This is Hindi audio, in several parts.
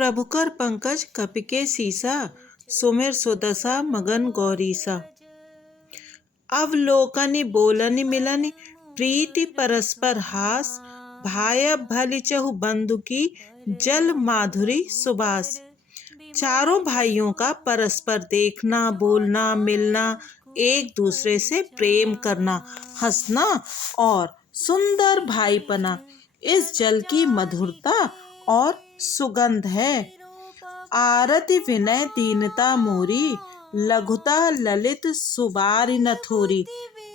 प्रभुकर पंकज कपिके सीसा, सुमिर सुदशा मगन गौरीसा। अवलोकनि बोलनि मिलनि, प्रीति परस्पर हास, भाय भली चहु बंधु की, जल माधुरी सुबास। चारों भाइयों का परस्पर देखना, बोलना, मिलना, एक दूसरे से प्रेम करना, हंसना और सुंदर भाईपना इस जल की मधुरता और सुगंध है। आरति विनय दीनता मोरी, लघुता ललित सुबारि न थोरी।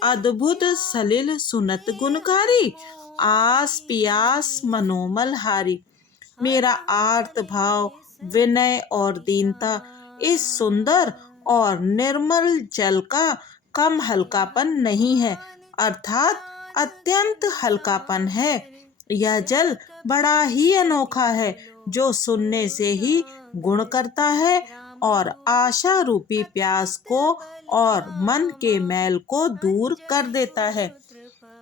अद्भुत सलिल सुनत गुणकारी, आस पियास मनोमल हारी। मेरा आर्त भाव, विनय और दीनता इस सुंदर और निर्मल जल का कम हल्कापन नहीं है, अर्थात अत्यंत हल्कापन है। यह जल बड़ा ही अनोखा है, जो सुनने से ही गुण करता है और आशा रूपी प्यास को और मन के मैल को दूर कर देता है।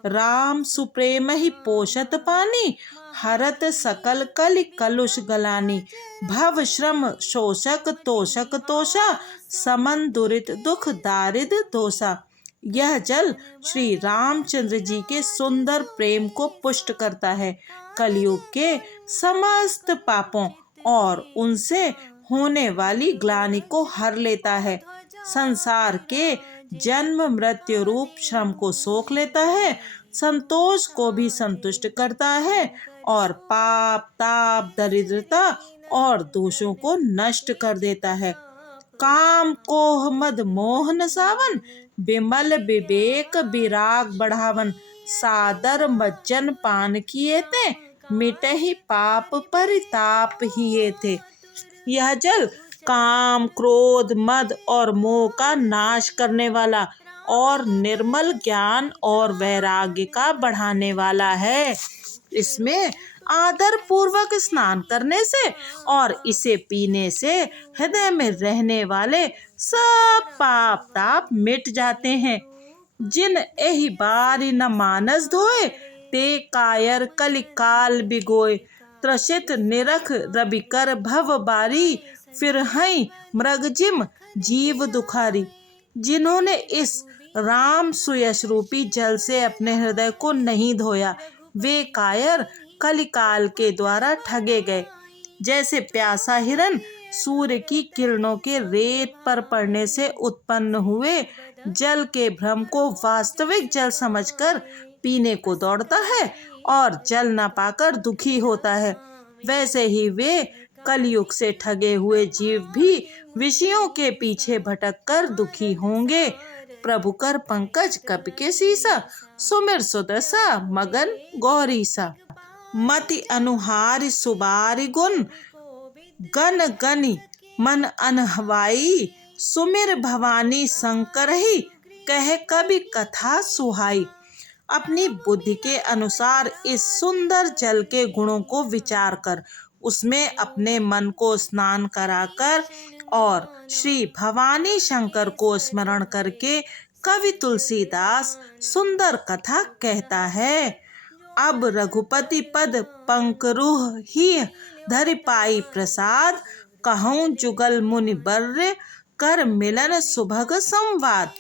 राम सुप्रेम ही पोषत पानी, हरत सकल कलि कलुष गलानी। भव श्रम शोषक तोषक तोषा, समन दुरित दुख दारिद दोषा। यह जल श्री रामचंद्र जी के सुंदर प्रेम को पुष्ट करता है, कलयुग के समस्त पापों और उनसे होने वाली ग्लानि को हर लेता है, संसार के जन्म मृत्यु रूप श्रम को सोख लेता है, संतोष को भी संतुष्ट करता है और पाप ताप दरिद्रता और दोषों को नष्ट कर देता है। काम कोह मद मोह नसावन, बिमल विवेक विराग बढ़ावन। सादर मज्जन पान किए थे, मिटहि पाप परिताप हिए थे। यह जल काम क्रोध मद और मोह का नाश करने वाला और निर्मल ज्ञान और वैराग्य का बढ़ाने वाला है। इसमें आदर पूर्वक स्नान करने से और इसे पीने से हृदय में रहने वाले सब पाप ताप मिट जाते हैं। जिन एहि बारी न मानस धोए, ते कायर कलिकाल बिगोए। त्रसित निरख रबिकर भव बारी, फिर हई मृगजिम जीव दुखारी। जिन्होंने इस राम सुयश रूपी जल से अपने हृदय को नहीं धोया, वे कायर कलिकाल के द्वारा ठगे गए। जैसे प्यासा हिरन सूर्य की किरणों के रेत पर पड़ने से उत्पन्न हुए जल के भ्रम को वास्तविक जल समझकर पीने को दौड़ता है और जल न पाकर दुखी होता है, वैसे ही वे कलयुग से ठगे हुए जीव भी विषयों के पीछे भटककर दुखी होंगे। प्रभुकर पंकज कपिके सीसा, सुमिर सुदशा मगन गौरीसा। मति अनुहारि सुबारि गुण, गन गनि मन अनहवाई। सुमिर भवानी शंकर ही, कह कवि कथा सुहाई। अपनी बुद्धि के अनुसार इस सुंदर जल के गुणों को विचार कर उसमें अपने मन को स्नान कराकर और श्री भवानी शंकर को स्मरण करके कवि तुलसीदास सुंदर कथा कहता है। अब रघुपति पद पंकरुह ही, धरि पाई प्रसाद। कहूँ जुगल मुनि बर्र, कर मिलन सुभग संवाद।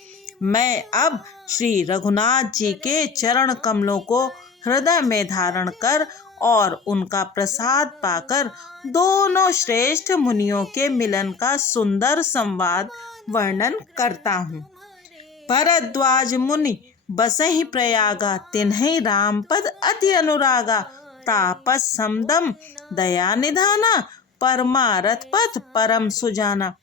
मैं अब श्री रघुनाथ जी के चरण कमलों को हृदय में धारण कर और उनका प्रसाद पाकर दोनों श्रेष्ठ मुनियों के मिलन का सुंदर संवाद वर्णन करता हूँ। भरद्वाज मुनि बसहि प्रयागा, तिन्हि राम पद अति अनुरागा। तापस समदम दया निधाना, परमारथ पथ परम सुजाना।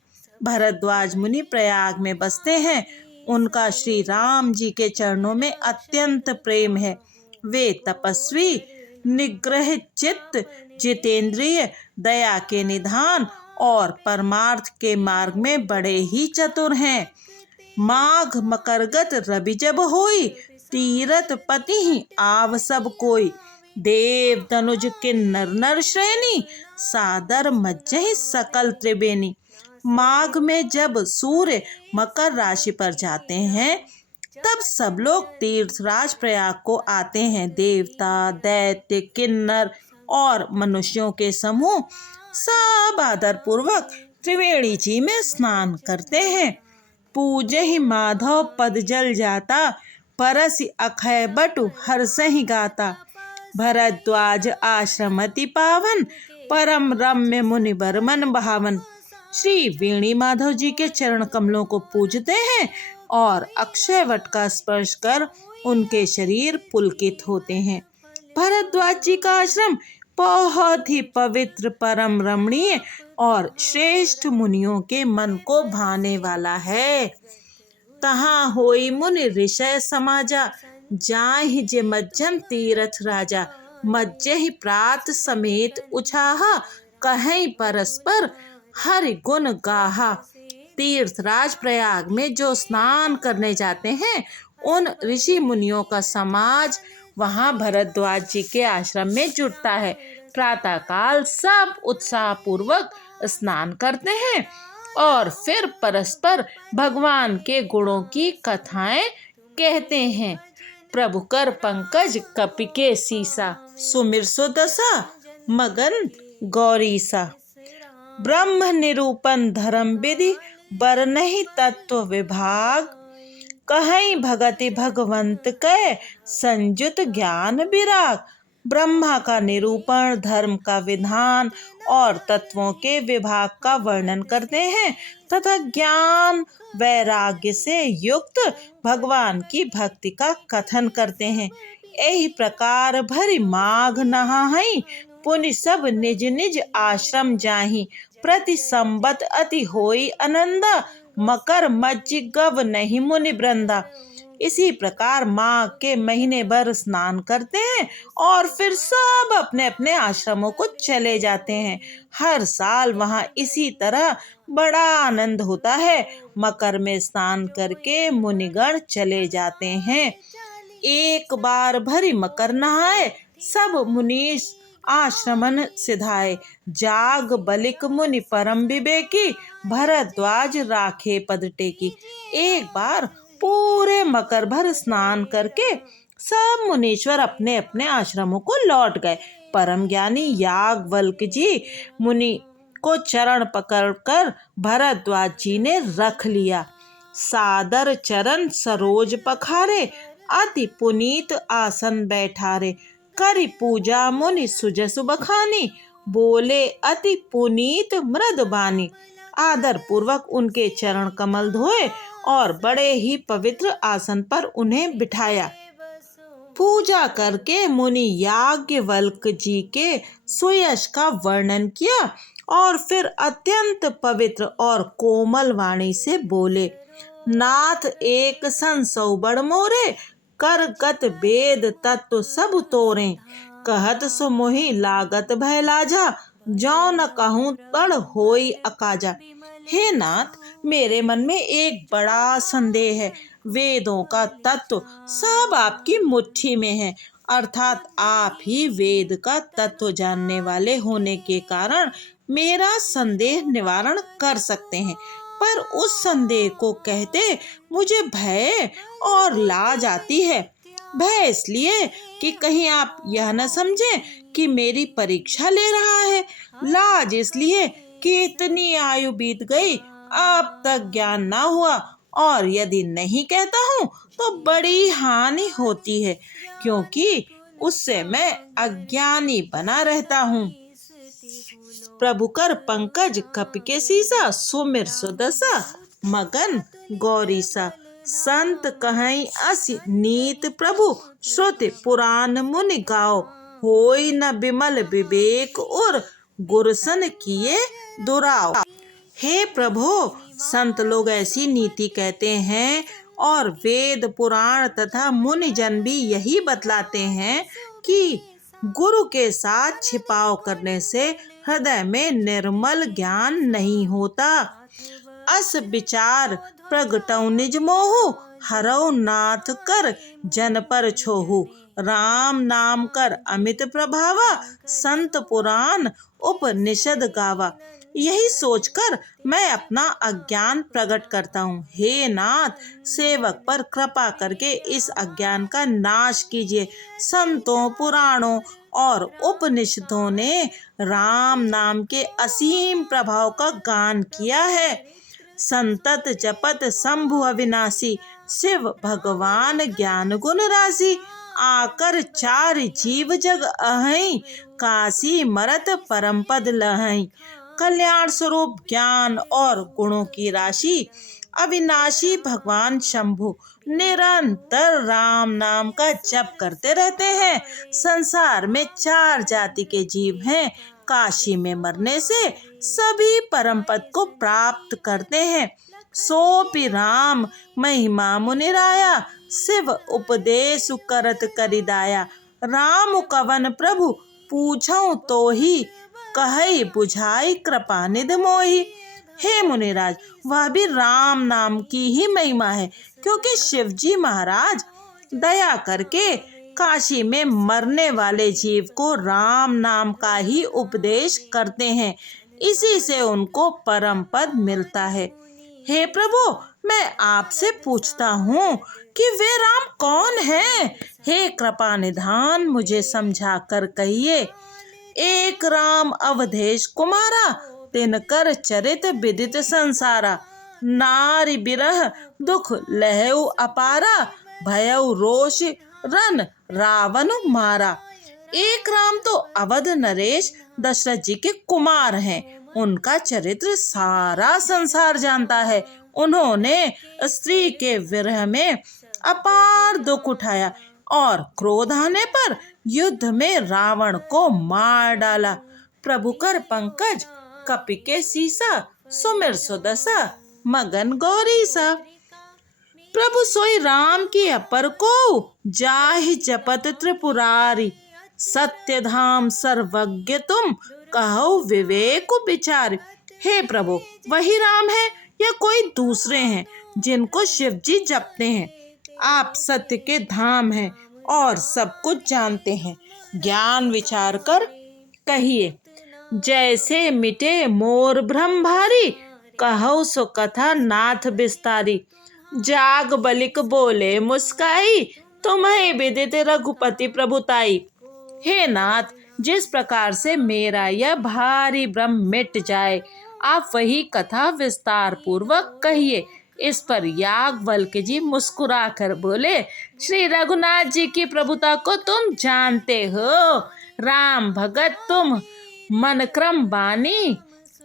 भरद्वाज मुनि प्रयाग में बसते हैं, उनका श्री राम जी के चरणों में अत्यंत प्रेम है। वे तपस्वी, निग्रह चित्त, जितेंद्रिय, दया के निधान और परमार्थ के मार्ग में बड़े ही चतुर हैं। माघ मकरगत रवि जब होई, तीरथ पति ही आव सब कोई। देव तनुज किन्नर नर श्रेणी, सादर मज्जहि सकल त्रिवेणी। माघ में जब सूर्य मकर राशि पर जाते हैं, तब सब लोग तीर्थराज प्रयाग को आते हैं। देवता, दैत्य, किन्नर और मनुष्यों के समूह सब आदर पूर्वक त्रिवेणी जी में स्नान करते हैं। पूजे ही माधव पद जल जाता, परसि अक्षय बटु हर्षहि गाता। भरद्वाज आश्रम अति पावन, परम रम्य मुनि बर मन भावन। श्री वेणी माधव जी के चरण कमलों को पूजते हैं और अक्षय वट का स्पर्श कर उनके शरीर पुलकित होते हैं। भरद्वाज जी का आश्रम बहुत ही पवित्र, परम रमणीय और श्रेष्ठ मुनियों के मन को भाने वाला है। तहाँ होई मुनि ऋषय समाजा, जाहि जे मज्जन तीरथ राजा। मज्जे ही प्रात समेत उछाहा, कहीं परस्पर हरि गुण गाहा। तीर्थराज प्रयाग में जो स्नान करने जाते हैं, उन ऋषि मुनियों का समाज वहाँ भरद्वाज जी के आश्रम में जुटता है। प्रातः काल सब उत्साह पूर्वक स्नान करते हैं और फिर परस्पर भगवान के गुणों की कथाएं कहते हैं। प्रभु कर पंकज कपिके सीसा, सुमिर सो दशा मगन गौरीसा। ब्रह्म निरूपण धर्म विधि, बरनहि तत्व विभाग। कहीं भगति भगवंत कै, संयुत ज्ञान विराग। ब्रह्मा का निरूपण, धर्म का विधान और तत्वों के विभाग का वर्णन करते हैं तथा ज्ञान वैराग्य से युक्त भगवान की भक्ति का कथन करते हैं। यही प्रकार भरी माघ नहाई, पुनि सब निज निज आश्रम जाहि। प्रति संबत अति होई आनंदा, मकर मज्जि गव नहीं मुनि वृंदा। इसी प्रकार माघ के महीने भर स्नान करते हैं और फिर सब अपने अपने आश्रमों को चले जाते हैं। हर साल वहाँ इसी तरह बड़ा आनंद होता है। मकर में स्नान करके मुनिगण चले जाते हैं। एक बार भरी मकर नहाए, सब मुनीश आश्रमन सिधाए। जाग बलिक मुनि परम विवेकी, भरद्वाज राखे पद टेकी। एक बार पूरे मकर भर स्नान करके सब मुनीश्वर अपने अपने आश्रमों को लौट गए। परम ज्ञानी याज्ञवल्क्य जी मुनि को चरण पकड़कर भरद्वाज जी ने रख लिया। सादर चरण सरोज पखारे, अति पुनीत आसन बैठारे। करि पूजा मुनि सुजसु बखानी, बोले अति पुनीत मृद बानी। आदर पूर्वक उनके चरण कमल धोए और बड़े ही पवित्र आसन पर उन्हें बिठाया। पूजा करके मुनि याज्ञवल्क्य जी के सुयश का वर्णन किया और फिर अत्यंत पवित्र और कोमल वाणी से बोले, नाथ एक संसौ बड़ मोरे, करगत वेद तत्व सब तोरे। कहत सो मोहि लागत भय लाजा, जौ न कहूँ तड़ होई अकाजा। हे नाथ, मेरे मन में एक बड़ा संदेह है। वेदों का तत्व सब आपकी मुट्ठी में है, अर्थात आप ही वेद का तत्व जानने वाले होने के कारण मेरा संदेह निवारण कर सकते हैं। पर उस संदेह को कहते मुझे भय और लाज आती है। भय इसलिए कि कहीं आप यह न समझें कि मेरी परीक्षा ले रहा है। लाज इसलिए कि इतनी आयु बीत गई, अब तक ज्ञान ना हुआ, और यदि नहीं कहता हूँ तो बड़ी हानि होती है, क्योंकि उससे मैं अज्ञानी बना रहता हूँ। प्रभु कर पंकज कपिके सीसा, सुमिर सुदशा मगन गौरीसा। संत कहीं अस नीत प्रभु, श्रुति पुराण मुनि गाओ। होई न विमल विवेक और, गुरसन किए दुराओ। हे प्रभु, संत लोग ऐसी नीति कहते हैं और वेद पुराण तथा मुनि जन भी यही बतलाते हैं कि गुरु के साथ छिपाव करने से हृदय में निर्मल ज्ञान नहीं होता। अस विचार प्रगटौ निज मोहु, हरौ नाथ कर जन पर छोहु। राम नाम कर अमित प्रभावा, संत पुराण उपनिषद गावा। यही सोचकर मैं अपना अज्ञान प्रकट करता हूँ। हे नाथ, सेवक पर कृपा करके इस अज्ञान का नाश कीजिए। संतों, पुराणों और उपनिषदों ने राम नाम के असीम प्रभाव का गान किया है। संतत जपत शंभु अविनाशी, शिव भगवान ज्ञान गुण राशि। आकर चार जीव जग अहै, काशी मरत परम पद लहै। कल्याण स्वरूप ज्ञान और गुणों की राशि अविनाशी भगवान शंभु निरंतर राम नाम का जप करते रहते हैं। संसार में चार जाति के जीव हैं। काशी में मरने से सभी परम पद को प्राप्त करते हैं। सोपि राम महिमा मुनिराया, शिव उपदेश करत करिदाया। राम कवन प्रभु पूछऊं तो ही, कहई बुझाई कृपा निधि मोहि। हे मुनिराज, वह भी राम नाम की ही महिमा है, क्योंकि शिवजी महाराज दया करके काशी में मरने वाले जीव को राम नाम का ही उपदेश करते हैं। इसी से उनको परम पद मिलता है। हे प्रभु, मैं आपसे पूछता हूँ कि वे राम कौन हैं? हे कृपा निधान, मुझे समझा कर कहिए। एक राम अवधेश कुमारा, तिनकर चरित विदित संसारा। नारी बिरह दुख लहऊ अपारा, भयऊ रोष रन रावण मारा। एक राम तो अवध नरेश दशरथ जी के कुमार हैं। उनका चरित्र सारा संसार जानता है। उन्होंने स्त्री के विरह में अपार दुख उठाया और क्रोध आने पर युद्ध में रावण को मार डाला। प्रभु कर पंकज कपि के सीसा, सुमिर सुदशा मगन गौरीसा। प्रभु सोई राम की अपर को, जाहि जपत त्रिपुरारी। सत्य धाम सर्वज्ञ तुम, कहो विवेक विचार। हे प्रभु, वही राम है या कोई दूसरे हैं जिनको शिव जी जपते हैं? आप सत्य के धाम हैं और सब कुछ जानते हैं। ज्ञान विचार कर कहिए। जैसे मिटे मोर भ्रम भारी, कहो सो कथा नाथ विस्तारी। जाग बलिक बोले मुस्काई, तुम्हें विदित रघुपति प्रभुताई। हे नाथ, जिस प्रकार से मेरा यह भारी भ्रम मिट जाए, आप वही कथा विस्तार पूर्वक कहिए। इस पर याज्ञवल्क्य जी मुस्कुरा कर बोले, श्री रघुनाथ जी की प्रभुता को तुम जानते हो। राम भगत तुम मन क्रम बानी,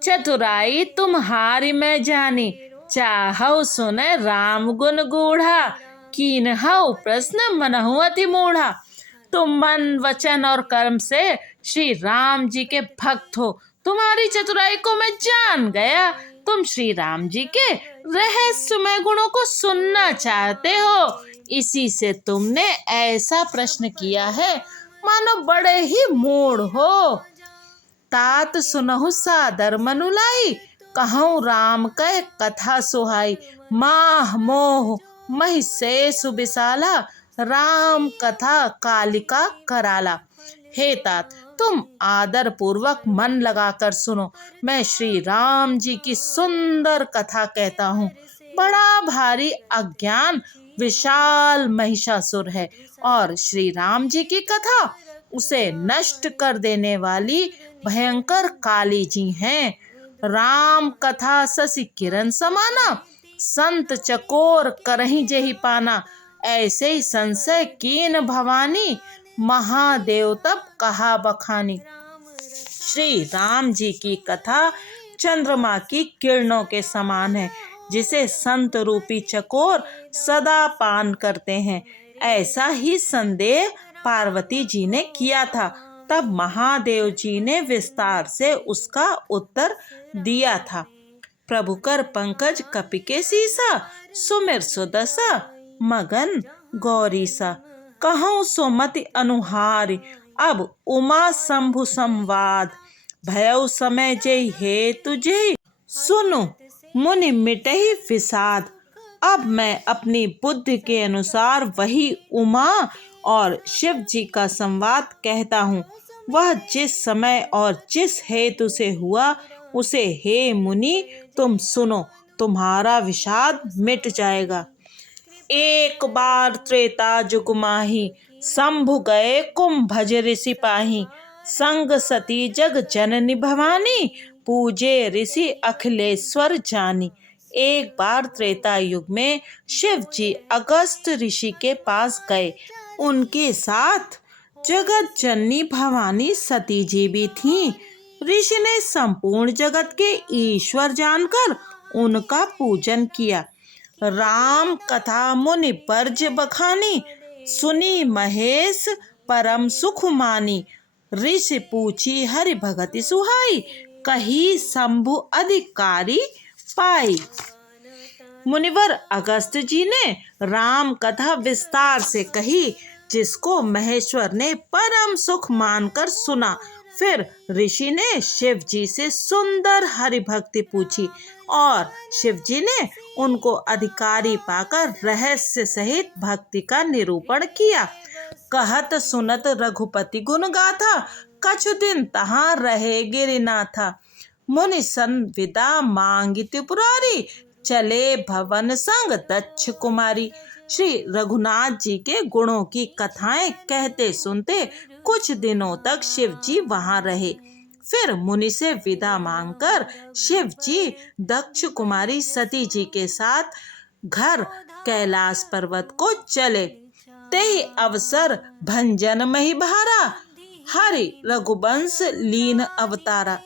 चतुराई तुम्हारी मैं जानी। चाहौ सुने राम गुण गूढ़ा, कीन्हौ प्रश्न मनहु अति मूढ़ा। तुम मन वचन और कर्म से श्री राम जी के भक्त हो। तुम्हारी चतुराई को मैं जान गया। तुम श्री राम जी के रहस्यमय गुणों को सुनना चाहते हो, इसी से तुमने ऐसा प्रश्न किया है, मानो बड़े ही मूढ़ हो। तात सुनहु सादर मनुलाई, कहूँ राम कै कथा सुहाई। माह मोह महि से सुबिसाला, राम कथा कालिका कराला। हे तात, तुम आदर पूर्वक मन लगाकर सुनो। मैं श्री राम जी की सुंदर कथा कहता हूँ। बड़ा भारी अज्ञान विशाल महिषासुर है और श्री राम जी की कथा उसे नष्ट कर देने वाली भयंकर काली जी हैं। राम कथा शशि किरण समाना, संत चकोर करही जेहि पाना। ऐसे ही संशय कीन भवानी, महादेव तब कहा बखानी। श्री राम जी की कथा चंद्रमा की किरणों के समान है, जिसे संत रूपी चकोर सदा पान करते हैं। ऐसा ही संदेह पार्वती जी ने किया था। तब महादेव जी ने विस्तार से उसका उत्तर दिया था। प्रभु कर पंकज कपि के सीसा, सुमिर सुदशा मगन गौरीसा। कहूँ सुमति अनुहारी, अब उमा शंभु संवाद। भयउ समय जय हेतु जय, सुनु मुनि मिटहि विषाद। अब मैं अपनी बुद्धि के अनुसार वही उमा और शिव जी का संवाद कहता हूँ। वह जिस समय और जिस हेतु से हुआ, उसे हे मुनि तुम सुनो, तुम्हारा विषाद मिट जाएगा। एक बार त्रेता जुग माही, शंभु गए कुंभज ऋषि पाही, संग सती जग जननी भवानी, पूजे ऋषि अखिलेश्वर जानी। एक बार त्रेता युग में शिव जी अगस्त ऋषि के पास गए। उनके साथ जगत जननी भवानी सती जी भी थीं। ऋषि ने संपूर्ण जगत के ईश्वर जानकर उनका पूजन किया। राम कथा मुनि बर्ज बखानी, सुनी महेश परम सुख मानी। ऋषि पूछी हरि भगति सुहाई, कही शंभु अधिकारी पाई। मुनिवर अगस्त जी ने राम कथा विस्तार से कही, जिसको महेश्वर ने परम सुख मानकर सुना। फिर ऋषि ने शिव जी से सुंदर हरि भक्ति पूछी और शिव जी ने उनको अधिकारी पाकर रहस्य सहित भक्ति का निरूपण किया। कहत सुनत रघुपति गुण गाथा, कछु दिन तहाँ रहे गिरिनाथा। मुनि सन विदा मांगी त्रिपुरारी, चले भवन संग दक्ष कुमारी। श्री रघुनाथ जी के गुणों की कथाएं कहते सुनते कुछ दिनों तक शिव जी वहां रहे। फिर मुनि से विदा मांगकर शिव जी दक्ष कुमारी सती जी के साथ घर कैलाश पर्वत को चले। तेहि अवसर भंजन मही भारा, हरि रघुवंश लीन अवतारा।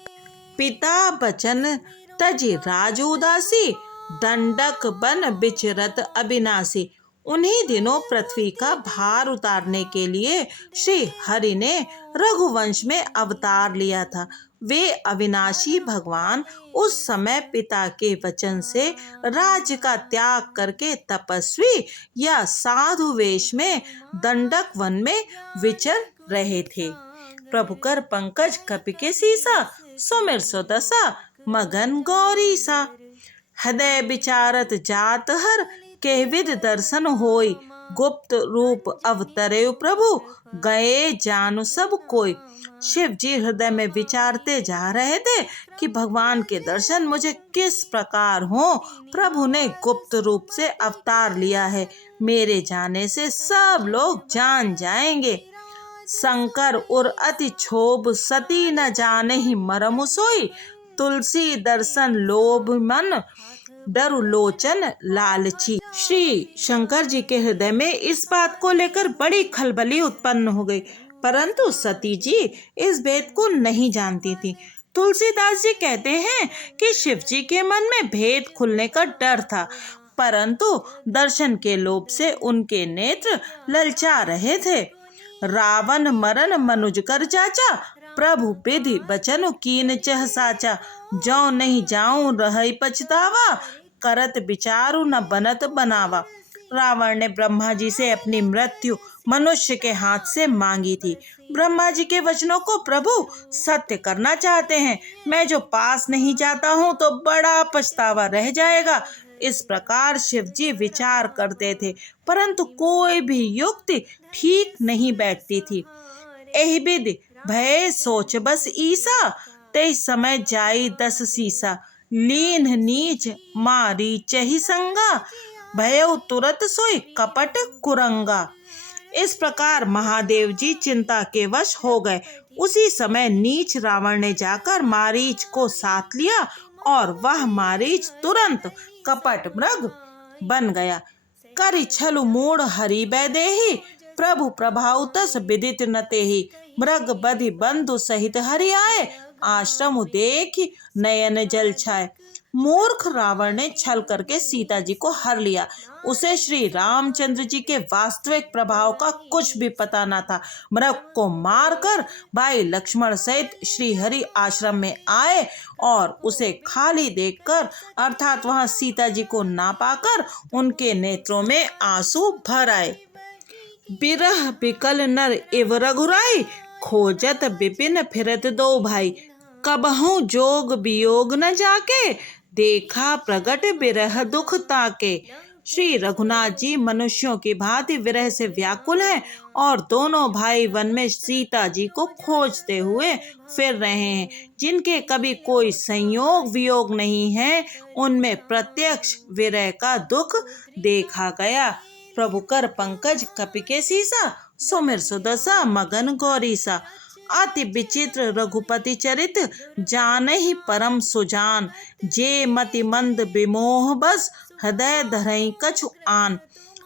पिता बचन तजि राज उदासी, दंडक बन बिचरत अविनाशी। उन्हीं दिनों पृथ्वी का भार उतारने के लिए श्री हरि ने रघुवंश में अवतार लिया था। वे अविनाशी भगवान उस समय पिता के वचन से राज्य का त्याग करके तपस्वी या साधु वेश में दंडक वन में विचर रहे थे। प्रभु कर पंकज कपि के सीसा, सुमिर सो दशा मगन गौरी सा। हृदय विचारत जात हर, के विद दर्शन होई। गुप्त रूप अवतरे प्रभु, गए जानु सब कोई। शिव जी हृदय में विचारते जा रहे थे कि भगवान के दर्शन मुझे किस प्रकार हो। प्रभु ने गुप्त रूप से अवतार लिया है, मेरे जाने से सब लोग जान जाएंगे। शंकर उर अति क्षोभ, सती न जाने ही मरमु सोई। तुलसी दर्शन लोभ मन, डरु लोचन लालची। श्री शंकर जी के हृदय में इस बात को लेकर बड़ी खलबली उत्पन्न हो गई, परंतु सती जी इस भेद को नहीं जानती थी। तुलसीदास जी कहते हैं कि शिव जी के मन में भेद खुलने का डर था, परंतु दर्शन के लोभ से उनके नेत्र ललचा रहे थे। रावण मरण मनुज कर जाचा, प्रभु विधि बचन कीन चह साचा। जो नहीं जाऊं रही पछतावा, करत विचारु न बनत बनावा। रावण ने ब्रह्मा जी से अपनी मृत्यु मनुष्य के हाथ से मांगी थी। ब्रह्मा जी के वचनों को प्रभु सत्य करना चाहते हैं। मैं जो पास नहीं जाता हूँ तो बड़ा पछतावा रह जाएगा। इस प्रकार शिव जी विचार करते थे, परंतु कोई भी युक्ति ठीक नहीं बैठती थी। एहि विधि भय सोच बस ईसा, ते समय जाई 10 सीसा। लीन नीच मारी चही संगा, भयउ तुरत सोई कपट कुरंगा। इस प्रकार महादेव जी चिंता के वश हो गए। उसी समय नीच रावण ने जाकर मारीच को साथ लिया और वह मारीच तुरंत कपट मृग बन गया। करि छलु मूढ़ हरि बैदेही, प्रभु प्रभाउ तस विदित न तेहि। मृग बधि बंधु सहित हरि आए, आश्रम देखि नयन जल छाए। मूर्ख रावण ने छल करके सीता जी को हर लिया। उसे श्री रामचंद्र जी के वास्तविक प्रभाव का कुछ भी पता न था। मृग को मारकर भाई लक्ष्मण सहित श्री हरि आश्रम में आए और उसे खाली देखकर अर्थात वहां सीता जी को ना पाकर उनके नेत्रों में आंसू भर आए। बिरह बिकल नर एव रघुराई, खोजत विपिन फिरत दो भाई। कबहु जोग वियोग न जाके, देखा प्रगट बिरह दुख ताके। श्री रघुनाथ जी मनुष्यों की भांति विरह से व्याकुल हैं और दोनों भाई वन में सीता जी को खोजते हुए फिर रहे हैं। जिनके कभी कोई संयोग वियोग नहीं है, उनमें प्रत्यक्ष विरह का दुख देखा गया। प्रभु कर पंकज कपि के सीसा, सुमिर सुदशा मगन गौरीसा। अति विचित्र रघुपति चरित जानहि परम सुजान। जे मति मंद विमोह बस हृदय धरई कछु आन।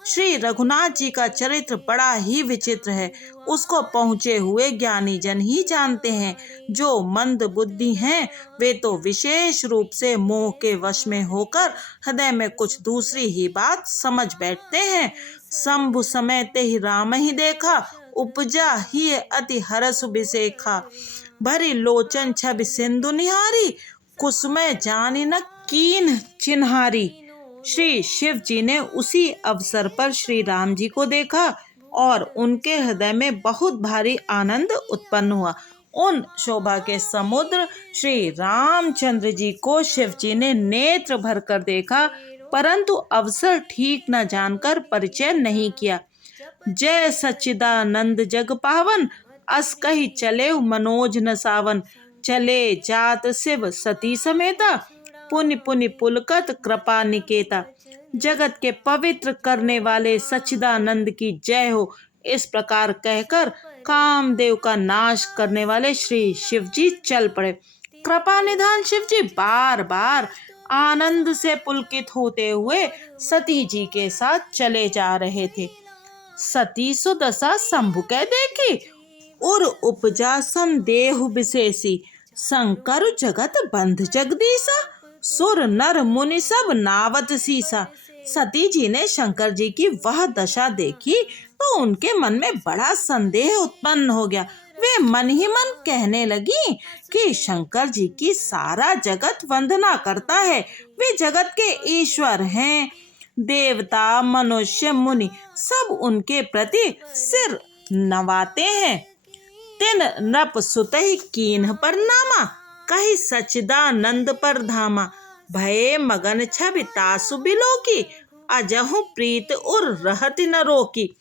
श्री रघुनाथ जी का चरित्र बड़ा ही विचित्र है। उसको पहुँचे हुए ज्ञानी जन ही जानते हैं। जो मंद बुद्धि हैं वे तो विशेष रूप से मोह के वश में होकर हृदय में कुछ दूसरी ही बात समझ बैठते हैं। शंभु समय ते ही राम ही देखा, उपजा ही अति हरस बिसेखा। भरी लोचन छवि सिंधु निहारी, कुसुमय जानी न कीन चिन्हारी। श्री शिव जी ने उसी अवसर पर श्री राम जी को देखा और उनके हृदय में बहुत भारी आनंद उत्पन्न हुआ। उन शोभा के समुद्र श्री रामचंद्र जी को शिव जी ने नेत्र भर कर देखा, परंतु अवसर ठीक न जानकर परिचय नहीं किया। जय सच्चिदानंद जग पावन, अस कही चले मनोज न सावन। चले जात शिव सती समेता, पुनि पुनि पुलकत कृपा निकेता। जगत के पवित्र करने वाले सच्चिदानंद की जय हो। इस प्रकार कहकर कामदेव का नाश करने वाले श्री शिव जी चल पड़े। कृपा निधान शिव जी बार बार आनंद से पुलकित होते हुए सती जी के साथ चले जा रहे थे। सती सुदशा शंभु कै देखी, उर उपजा संदेह विशेषी। शंकर जगत बंध जगदीसा, सुर नर मुनि सब नावत सीसा। सती जी ने शंकर जी की वह दशा देखी तो उनके मन में बड़ा संदेह उत्पन्न हो गया। वे मन ही मन कहने लगी कि शंकर जी की सारा जगत वंदना करता है। वे जगत के ईश्वर हैं। देवता मनुष्य मुनि सब उनके प्रति सिर नवाते हैं। तिन नृप सुतहि कीन्ह परनामा, कहि सच्चिदानंद पर धामा। भये मगन छवि तासु बिलोकी, अजहु प्रीत उर रहति न रोकी।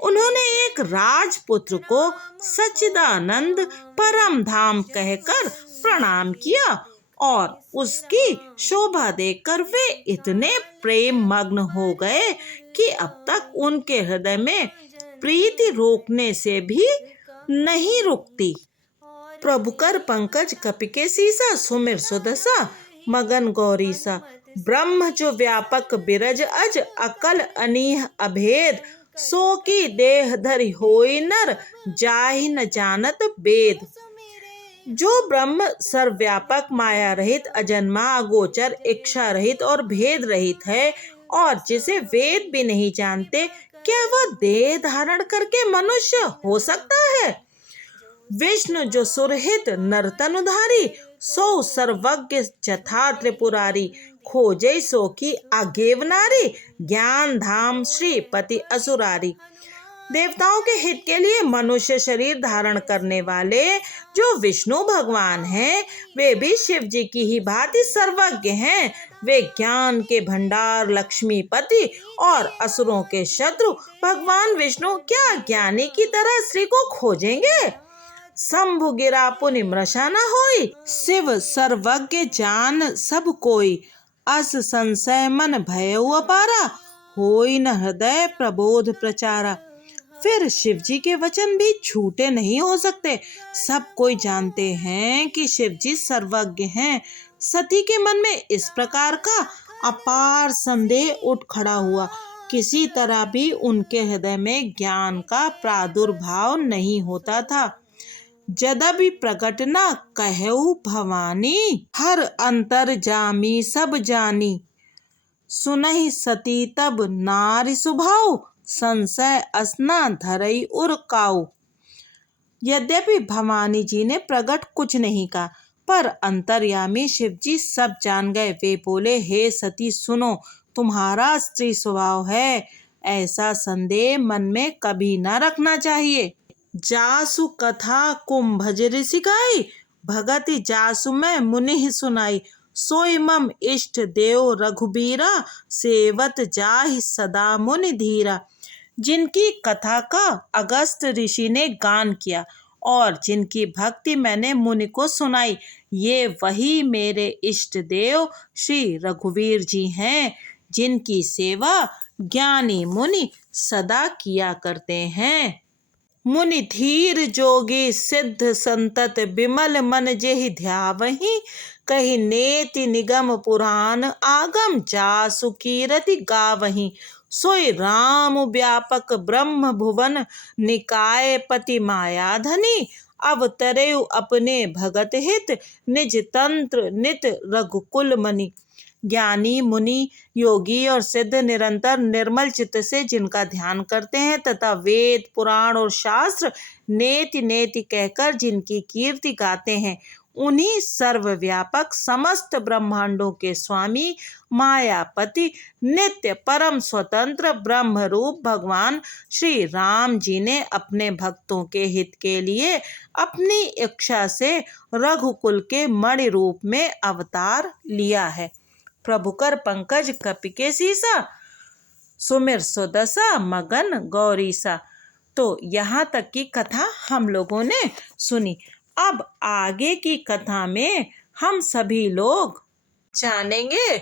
उन्होंने एक राजपुत्र को सच्चिदानंद परम धाम कहकर प्रणाम किया और उसकी शोभा देखकर वे इतने प्रेम मग्न हो गए कि अब तक उनके हृदय में प्रीति रोकने से भी नहीं रुकती। प्रभु कर पंकज कपिके सीसा, सुमिर सुदशा मगन गौरीसा। ब्रह्म जो व्यापक बिरज अज, अकल अनीह अभेद। सो की देह धरि होई नर, जाहि न जानत वेद। जो ब्रह्म सर्वव्यापक माया रहित अजन्मा अगोचर इच्छा रहित और भेद रहित है और जिसे वेद भी नहीं जानते, क्या वह देह धारण करके मनुष्य हो सकता है। विष्णु जो सुरहित नरतनुधारी, सो सर्वज्ञ जथा त्रिपुरारी। खोजे सो की आगेव नारी, ज्ञान धाम श्रीपति असुरारी। देवताओं के हित के लिए मनुष्य शरीर धारण करने वाले जो विष्णु भगवान हैं, वे भी शिव जी की ही भांति सर्वज्ञ हैं। वे ज्ञान के भंडार लक्ष्मीपति और असुरों के शत्रु भगवान विष्णु क्या ज्ञानी की तरह स्त्री को खोजेंगे। शंभु गिरा पुनि मृषा न होई, शिव सर्वज्ञ जान सब कोई। अस संशय मन भयउ अपारा, होई न हृदय प्रबोध प्रचारा। फिर शिव जी के वचन भी झूठे नहीं हो सकते। सब कोई जानते हैं कि शिव जी सर्वज्ञ हैं। सती के मन में इस प्रकार का अपार संदेह उठ खड़ा हुआ। किसी तरह भी उनके हृदय में ज्ञान का प्रादुर्भाव नहीं होता था। जदपि प्रकट न कहऊ भवानी, हर अंतर जामी सब जानी। सुनहि सती तब नारी सुभाव, संशय असना धरई उर काऊ। यद्यपि भवानी जी ने प्रकट कुछ नहीं कहा, पर अंतर्यामी शिव जी सब जान गए। वे बोले, हे सती सुनो, तुम्हारा स्त्री स्वभाव है, ऐसा संदेह मन में कभी न रखना चाहिए। जासु कथा कुंभज ऋषि गाई, भगति जासु मैं मुनि सुनाई। सोई मम इष्ट देव रघुबीरा, सेवत जाहि सदा मुनि धीरा। जिनकी कथा का अगस्त ऋषि ने गान किया और जिनकी भक्ति मैंने मुनि को सुनाई, ये वही मेरे इष्ट देव श्री रघुवीर जी हैं, जिनकी सेवा ज्ञानी मुनि सदा किया करते हैं। मुनि धीर जोगी सिद्ध संतत विमल मन जेहि ध्यावहि कहि नेति निगम पुराण आगम जासु कीरति गावहि सोई राम व्यापक ब्रह्म भुवन निकाय पति मायाधनी अवतरेउ अपने भगत हित निज तंत्र नित रघुकुल मनि। ज्ञानी मुनि योगी और सिद्ध निरंतर निर्मल चित्त से जिनका ध्यान करते हैं तथा वेद पुराण और शास्त्र नेति नेति कहकर जिनकी कीर्ति गाते हैं उन्हीं सर्वव्यापक समस्त ब्रह्मांडों के स्वामी मायापति नित्य परम स्वतंत्र ब्रह्म रूप भगवान श्री राम जी ने अपने भक्तों के हित के लिए अपनी इच्छा से रघुकुल के मणि रूप में अवतार लिया है। प्रभु कर पंकज कपिके सीसा सुमिर सुदशा मगन गौरीसा। तो यहाँ तक की कथा हम लोगों ने सुनी। अब आगे की कथा में हम सभी लोग जानेंगे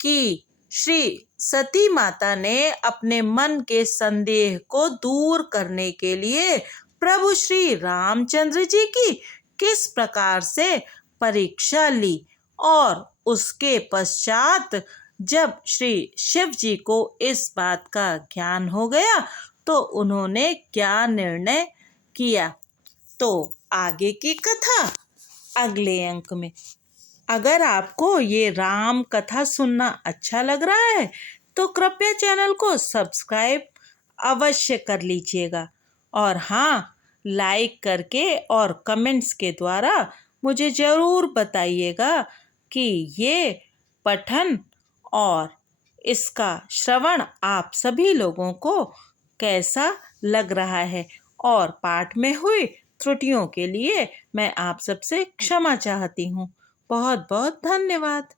कि श्री सती माता ने अपने मन के संदेह को दूर करने के लिए प्रभु श्री रामचंद्र जी की किस प्रकार से परीक्षा ली और उसके पश्चात जब श्री शिव जी को इस बात का ज्ञान हो गया तो उन्होंने क्या निर्णय किया। तो आगे की कथा अगले अंक में। अगर आपको ये राम कथा सुनना अच्छा लग रहा है तो कृपया चैनल को सब्सक्राइब अवश्य कर लीजिएगा और हाँ, लाइक करके और कमेंट्स के द्वारा मुझे ज़रूर बताइएगा कि ये पठन और इसका श्रवण आप सभी लोगों को कैसा लग रहा है और पाठ में हुई त्रुटियों के लिए मैं आप सबसे क्षमा चाहती हूँ। बहुत बहुत धन्यवाद।